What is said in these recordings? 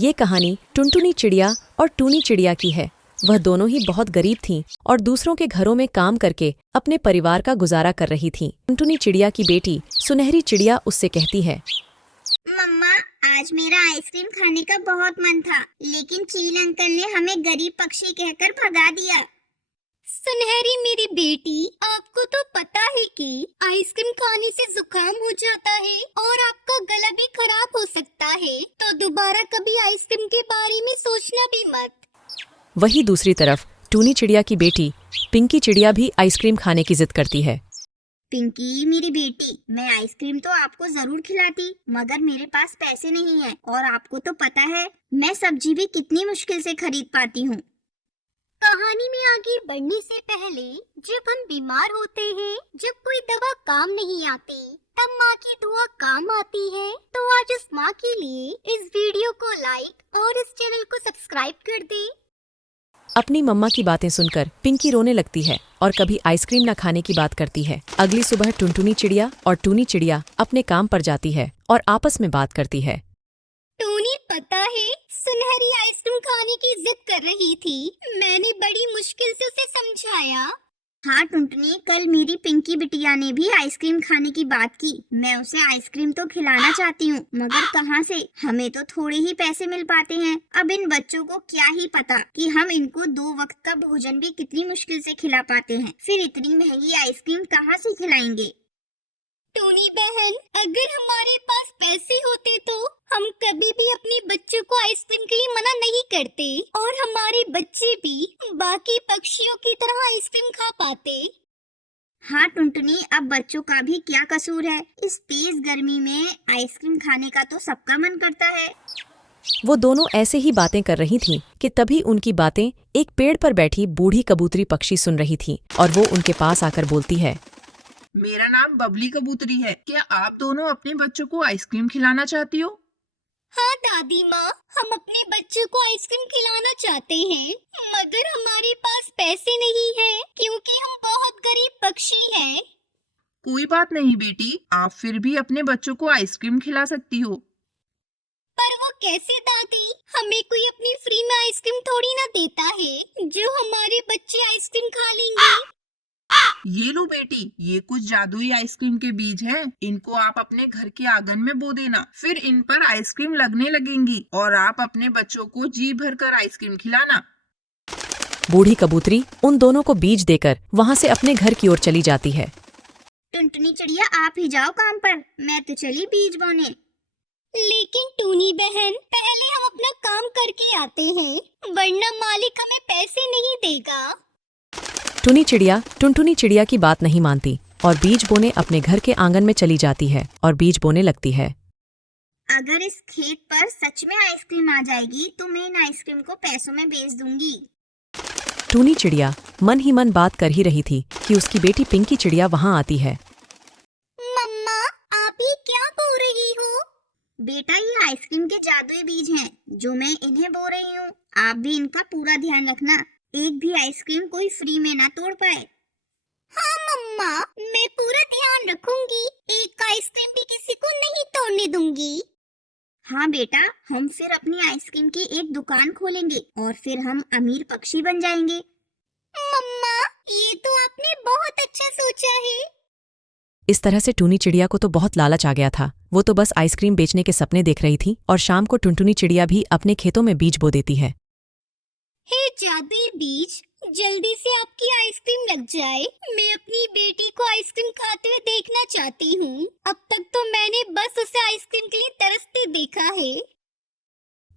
ये कहानी टुनटुनी चिड़िया और टूनी चिड़िया की है। वह दोनों ही बहुत गरीब थीं और दूसरों के घरों में काम करके अपने परिवार का गुजारा कर रही थीं। टुनटुनी चिड़िया की बेटी सुनहरी चिड़िया उससे कहती है, मम्मा, आज मेरा आइसक्रीम खाने का बहुत मन था, लेकिन चील अंकल ने हमें गरीब पक्षी कहकर भगा दिया। सुनहरी मेरी बेटी, आपको तो पता है कि आइसक्रीम खाने से जुकाम हो जाता है और आपका गला भी खराब हो सकता है, तो दोबारा कभी आइसक्रीम के बारे में सोचना भी मत। वही दूसरी तरफ टूनी चिड़िया की बेटी पिंकी चिड़िया भी आइसक्रीम खाने की जिद करती है। पिंकी मेरी बेटी, मैं आइसक्रीम तो आपको जरूर खिलाती, मगर मेरे पास पैसे नहीं है और आपको तो पता है मैं सब्जी भी कितनी मुश्किल से खरीद पाती हूँ। कहानी में आगे बढ़ने से पहले, जब हम बीमार होते हैं, जब कोई दवा काम नहीं आती, तब माँ की दुआ काम आती है। तो आज उस माँ के लिए इस वीडियो को लाइक और इस चैनल को सब्सक्राइब कर दे। अपनी मम्मा की बातें सुनकर पिंकी रोने लगती है और कभी आइसक्रीम न खाने की बात करती है। अगली सुबह टुनटुनी चिड़िया और टूनी चिड़िया अपने काम पर जाती है और आपस में बात करती है। टूनी, पता है सुनहरी आइसक्रीम खाने की जिद कर रही थी, मैंने बड़ी मुश्किल से उसे समझाया। हाँ टुनटुनी, कल मेरी पिंकी बिटिया ने भी आइसक्रीम खाने की बात की। मैं उसे आइसक्रीम तो खिलाना चाहती हूँ, मगर कहाँ से, हमें तो थोड़े ही पैसे मिल पाते हैं। अब इन बच्चों को क्या ही पता कि हम इनको 2 वक्त का भोजन भी कितनी मुश्किल से खिला पाते हैं, फिर इतनी महंगी आइसक्रीम कहाँ से खिलाएंगे। टूनी बहन, अगर हमारे पास पैसे होते तो हम कभी भी अपने बच्चों को आइसक्रीम के लिए मना नहीं करते और हमारे बच्चे भी बाकी पक्षियों की तरह आइसक्रीम खा पाते। हाँ टुनटुनी, अब बच्चों का भी क्या कसूर है, इस तेज गर्मी में आइसक्रीम खाने का तो सबका मन करता है। वो दोनों ऐसे ही बातें कर रही थीं कि तभी उनकी बातें एक पेड़ पर बैठी बूढ़ी कबूतरी पक्षी सुन रही थी और वो उनके पास आकर बोलती है, मेरा नाम बबली कबूतरी है। क्या आप दोनों अपने बच्चों को आइसक्रीम खिलाना चाहती हो? हाँ दादी माँ, हम अपने बच्चों को आइसक्रीम खिलाना चाहते हैं, मगर हमारे पास पैसे नहीं हैं क्योंकि हम बहुत गरीब पक्षी हैं। कोई बात नहीं बेटी, आप फिर भी अपने बच्चों को आइसक्रीम खिला सकती हो। पर वो कैसे दादी, हमें कोई अपनी फ्री में आइसक्रीम थोड़ी ना देता है जो हमारे बच्चे आइसक्रीम खा लेंगे। ये लो बेटी, ये कुछ जादुई आइसक्रीम के बीज हैं। इनको आप अपने घर के आंगन में बो देना, फिर इन पर आइसक्रीम लगने लगेंगी और आप अपने बच्चों को जी भर कर आइसक्रीम खिलाना। बूढ़ी कबूतरी उन दोनों को बीज देकर वहाँ से अपने घर की ओर चली जाती है। टुनटुनी चिड़िया, आप ही जाओ काम पर, मैं तो चली बीज बोने। लेकिन टूनी बहन, पहले हम अपना काम करके आते हैं, वरना मालिक हमें पैसे नहीं देगा। टूनी चिड़िया टुनटुनी चिड़िया की बात नहीं मानती और बीज बोने अपने घर के आंगन में चली जाती है और बीज बोने लगती है। अगर इस खेत पर सच में आइसक्रीम आ जाएगी तो मैं इन आइसक्रीम को पैसों में बेच दूंगी। टूनी चिड़िया मन ही मन बात कर ही रही थी कि उसकी बेटी पिंकी चिड़िया वहाँ आती है। मम्मा, आप ये क्या बो रही हो? बेटा, ये आइसक्रीम के जादुई बीज हैं जो मैं इन्हें बो रही हूँ। आप भी इनका पूरा ध्यान रखना, एक भी आइसक्रीम कोई फ्री में ना तोड़ पाए। हाँ मम्मा, मैं पूरा ध्यान रखूंगी, एक आइसक्रीम भी किसी को नहीं तोड़ने दूंगी। हाँ बेटा, हम फिर अपनी आइसक्रीम की एक दुकान खोलेंगे और फिर हम अमीर पक्षी बन जाएंगे। मम्मा, ये तो आपने बहुत अच्छा सोचा है। इस तरह से टूनी चिड़िया को तो बहुत लालच आ गया था। वो तो बस आइसक्रीम बेचने के सपने देख रही थी और शाम को टुनटुनी चिड़िया भी अपने खेतों में बीज बो देती है। हे जादुई बीज, जल्दी से आपकी आइसक्रीम लग जाए, मैं अपनी बेटी को आइसक्रीम खाते हुए देखना चाहती हूँ। अब तक तो मैंने बस उसे आइसक्रीम के लिए तरसते देखा है।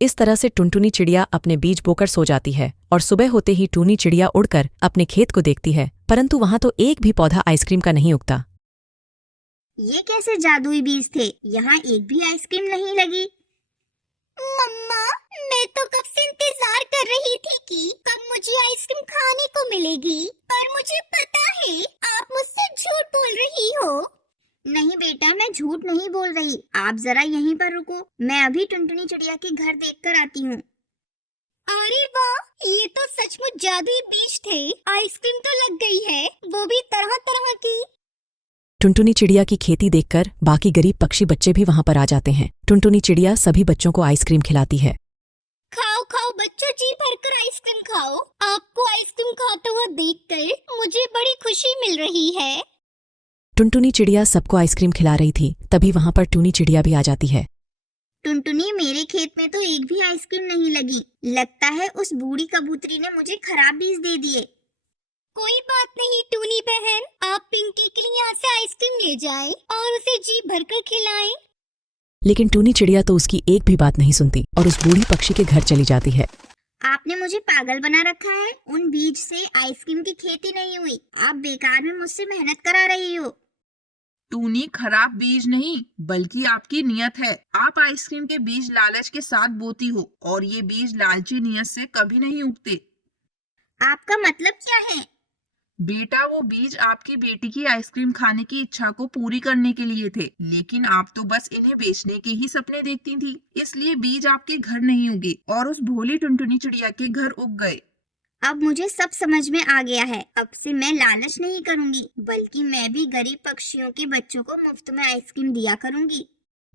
इस तरह से टुनटुनी चिड़िया अपने बीज बोकर सो जाती है और सुबह होते ही टूनी चिड़िया उड़कर अपने खेत को देखती है, परंतु वहाँ तो एक भी पौधा आइसक्रीम का नहीं उगता। ये कैसे जादुई बीज थे, यहाँ एक भी आइसक्रीम नहीं लगी। मम्मा, मैं तो कब से इंतजार कर रही थी कि कब मुझे आइसक्रीम खाने को मिलेगी, पर मुझे पता है आप मुझसे झूठ बोल रही हो। नहीं बेटा, मैं झूठ नहीं बोल रही, आप जरा यहीं पर रुको, मैं अभी टुनटुनी चिड़िया के घर देखकर आती हूँ। अरे वाह, ये तो सचमुच जादुई बीज थे, आइसक्रीम तो लग गई है, वो भी तरह तरह की। टुनटुनी चिड़िया की खेती देखकर बाकी गरीब पक्षी बच्चे भी वहां पर आ जाते हैं। टुनटुनी चिड़िया सभी बच्चों को आइसक्रीम खिलाती है। खाओ। आपको आइसक्रीम खाते हुए देखकर मुझे बड़ी खुशी मिल रही है। टुनटुनी चिड़िया सबको आइसक्रीम खिला रही थी, तभी वहाँ पर टूनी चिड़िया भी आ जाती है। टुनटुनी, मेरे खेत में तो एक भी आइसक्रीम नहीं लगी। लगता है उस बूढ़ी कबूतरी ने मुझे खराब बीज दे दिए। कोई बात नहीं टूनी बहन, आप पिंकी के लिए यहाँ से आइसक्रीम ले जाएं और उसे जी भरकर खिलाएं। लेकिन टूनी चिड़िया तो उसकी एक भी बात नहीं सुनती और उस बूढ़ी पक्षी के घर चली जाती है। आपने मुझे पागल बना रखा है। उन बीज से आइसक्रीम की खेती नहीं हुई। आप बेकार में मुझसे मेहनत करा रही हो। टूनी, खराब बीज नहीं बल्कि आपकी नियत है। आप आइसक्रीम के बीज लालच के साथ बोती हो और ये बीज लालची नियत से कभी नहीं उगते। आपका मतलब क्या है? बेटा, वो बीज आपकी बेटी की आइसक्रीम खाने की इच्छा को पूरी करने के लिए थे, लेकिन आप तो बस इन्हें बेचने के ही सपने देखती थी, इसलिए बीज आपके घर नहीं उगे और उस भोली टुनटुनी चिड़िया के घर उग गए। अब मुझे सब समझ में आ गया है। अब से मैं लालच नहीं करूंगी, बल्कि मैं भी गरीब पक्षियों के बच्चों को मुफ्त में आइसक्रीम दिया करूंगी।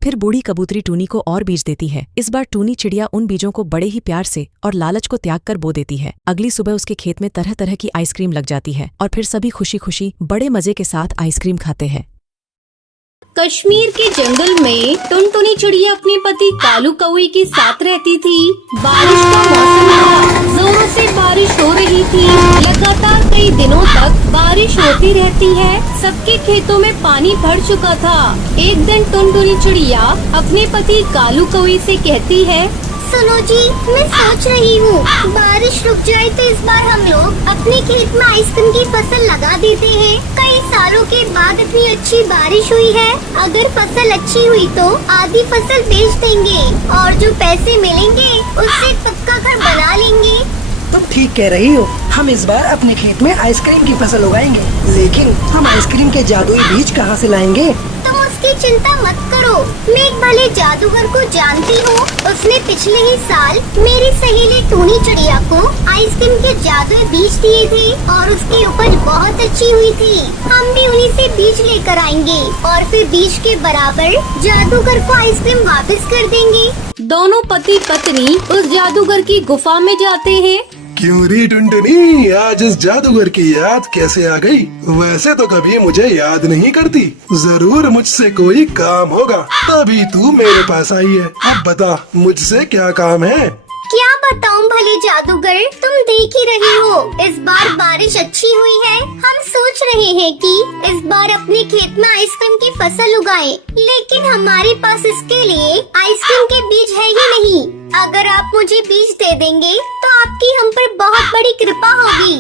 फिर बूढ़ी कबूतरी टूनी को और बीज देती है। इस बार टूनी चिड़िया उन बीजों को बड़े ही प्यार से और लालच को त्याग कर बो देती है। अगली सुबह उसके खेत में तरह तरह की आइसक्रीम लग जाती है और फिर सभी खुशी खुशी बड़े मजे के साथ आइसक्रीम खाते हैं। कश्मीर के जंगल में टुनटुनी चिड़िया अपने पति कालू कौवे के साथ रहती थी। बारिश का मौसम था, जोरों से बारिश हो रही थी। लगातार कई दिनों तक बारिश होती रहती है। सबके खेतों में पानी भर चुका था। एक दिन टुनटुनी चिड़िया अपने पति कालू कौवे से कहती है, सुनो जी, मैं सोच रही हूँ बारिश रुक जाए तो इस बार हम लोग अपने खेत में आइसक्रीम की फसल लगा देते हैं। कई सालों के बाद इतनी अच्छी बारिश हुई है। अगर फसल अच्छी हुई तो आधी फसल बेच देंगे और जो पैसे मिलेंगे उससे पक्का घर बना लेंगे। तुम ठीक कह रही हो। हम इस बार अपने खेत में आइसक्रीम की फसल उगाएंगे, लेकिन हम आइसक्रीम के जादुई बीज कहाँ से लाएंगे? तुम उसकी चिंता मत करो। मैं एक भले जादूगर को जानती हूँ। उसने पिछले ही साल मेरी सहेली टूनी चिड़िया को आइसक्रीम के जादुई बीज दिए थे और उसकी उपज बहुत अच्छी हुई थी। हम भी उन्हीं से बीज लेकर आएंगे और फिर बीज के बराबर जादूगर को आइसक्रीम वापस कर देंगे। दोनों पति पत्नी उस जादूगर की गुफा में जाते हैं। क्यों रे टुनटुनी, आज इस जादूगर की याद कैसे आ गई? वैसे तो कभी मुझे याद नहीं करती। जरूर मुझसे कोई काम होगा, तभी तू मेरे पास आई है। अब बता, मुझसे क्या काम है? क्या बताऊं भले जादूगर, तुम देख ही रही हो इस बार बारिश अच्छी हुई है। हम सोच रहे हैं कि इस बार अपने खेत में आइसक्रीम की फसल उगाएं, लेकिन हमारे पास इसके लिए आइसक्रीम के बीज है ही नहीं। अगर आप मुझे बीज दे देंगे तो आपकी हम पर बहुत बड़ी कृपा होगी।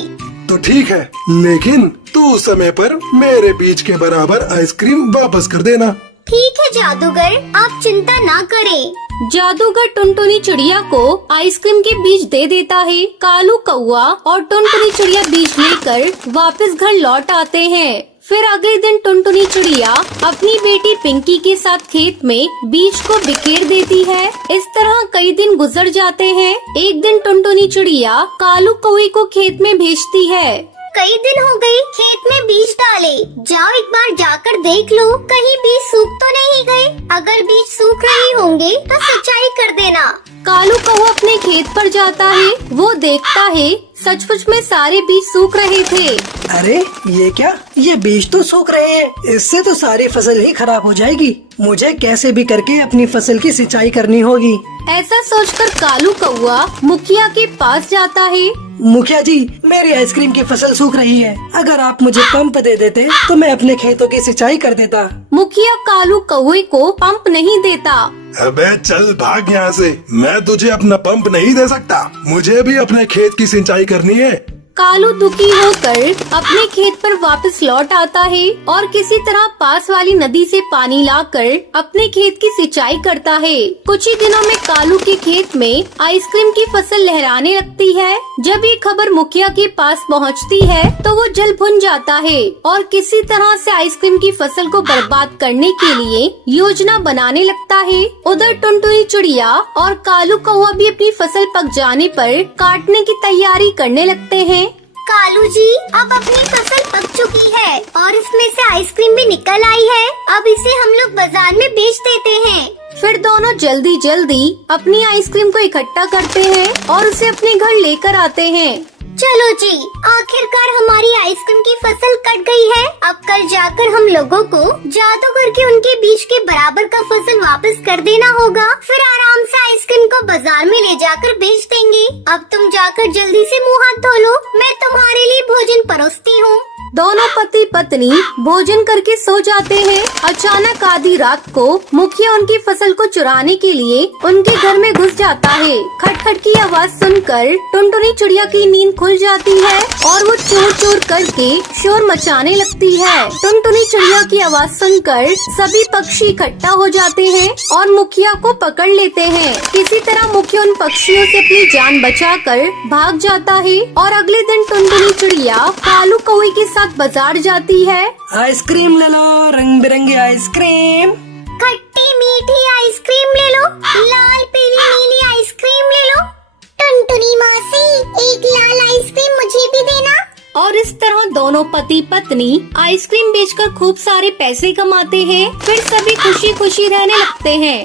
तो ठीक है, लेकिन तू समय पर मेरे बीज के बराबर आइसक्रीम वापस कर देना। ठीक है जादूगर, आप चिंता ना करें। जादूगर टुनटुनी चिड़िया को आइसक्रीम के बीज दे देता है। कालू कौवा और टुनटुनी चिड़िया बीज लेकर वापस घर लौट आते हैं। फिर अगले दिन टुनटुनी चिड़िया अपनी बेटी पिंकी के साथ खेत में बीज को बिखेर देती है। इस तरह कई दिन गुजर जाते हैं। एक दिन टुनटुनी चिड़िया कालू कौवे को खेत में भेजती है। कई दिन हो गए खेत में बीज डाले, जाओ एक बार जाकर देख लो कहीं बीज सूख तो नहीं गए। अगर बीज सूख रहे होंगे तो सिंचाई कर देना। कालू कौवा अपने खेत पर जाता है। वो देखता है सचमुच में सारे बीज सूख रहे थे। अरे ये क्या, ये बीज तो सूख रहे हैं। इससे तो सारी फसल ही खराब हो जाएगी। मुझे कैसे भी करके अपनी फसल की सिंचाई करनी होगी। ऐसा सोचकर कालू कौवा मुखिया के पास जाता है। मुखिया जी, मेरी आइसक्रीम की फसल सूख रही है। अगर आप मुझे पंप दे देते तो मैं अपने खेतों की सिंचाई कर देता। मुखिया कालू कौवे को पंप नहीं देता। अबे चल भाग यहाँ से, मैं तुझे अपना पंप नहीं दे सकता। मुझे भी अपने खेत की सिंचाई करनी है। कालू दुखी होकर अपने खेत पर वापस लौट आता है और किसी तरह पास वाली नदी से पानी लाकर अपने खेत की सिंचाई करता है। कुछ ही दिनों में कालू के खेत में आइसक्रीम की फसल लहराने लगती है। जब ये खबर मुखिया के पास पहुंचती है तो वो जल भुन जाता है और किसी तरह से आइसक्रीम की फसल को बर्बाद करने के लिए योजना बनाने लगता है। उधर टुनटुनी चिड़िया और कालू कौवा भी अपनी फसल पक जाने पर काटने की तैयारी करने लगते हैं। कालू जी, अब अपनी फसल पक चुकी है और इसमें से आइसक्रीम भी निकल आई है। अब इसे हम लोग बाजार में बेच देते हैं। फिर दोनों जल्दी जल्दी अपनी आइसक्रीम को इकट्ठा करते हैं और उसे अपने घर लेकर आते हैं। चलो जी, आखिरकार हमारी आइसक्रीम की फसल कट गई है। अब कल जाकर हम लोगों को जादूगर के उनके बीच के बराबर का फसल वापस कर देना होगा। फिर आराम से आइसक्रीम को बाजार में ले जाकर बेच देंगे। अब तुम जाकर जल्दी से मुंह हाथ धो लो, मैं तुम्हारे लिए भोजन परोसती हूँ। दोनों पति पत्नी भोजन करके सो जाते हैं। अचानक आधी रात को मुखिया उनकी फसल को चुराने के लिए उनके घर में घुस जाता है। खटखट की आवाज सुनकर टुनटुनी चिड़िया की नींद खुल जाती है और वो चोर चोर करके शोर मचाने लगती है। टुनटुनी चिड़िया की आवाज सुनकर सभी पक्षी इकट्ठा हो जाते हैं और मुखिया को पकड़ लेते हैं। किसी तरह मुखिया उन पक्षियों से अपनी जान बचाकर भाग जाता है और अगले दिन टुनटुनी चिड़िया कालू कौवे के साथ बाजार जाती है। आइसक्रीम ले लो, रंग बिरंगी आइसक्रीम। खट्टी मीठी आइसक्रीम ले लो, लाल पीली नीली आइसक्रीम ले लो। टुनटुनी मौसी, एक लाल आइसक्रीम मुझे भी देना। और इस तरह दोनों पति पत्नी आइसक्रीम बेचकर खूब सारे पैसे कमाते हैं। फिर सभी खुशी खुशी रहने लगते हैं।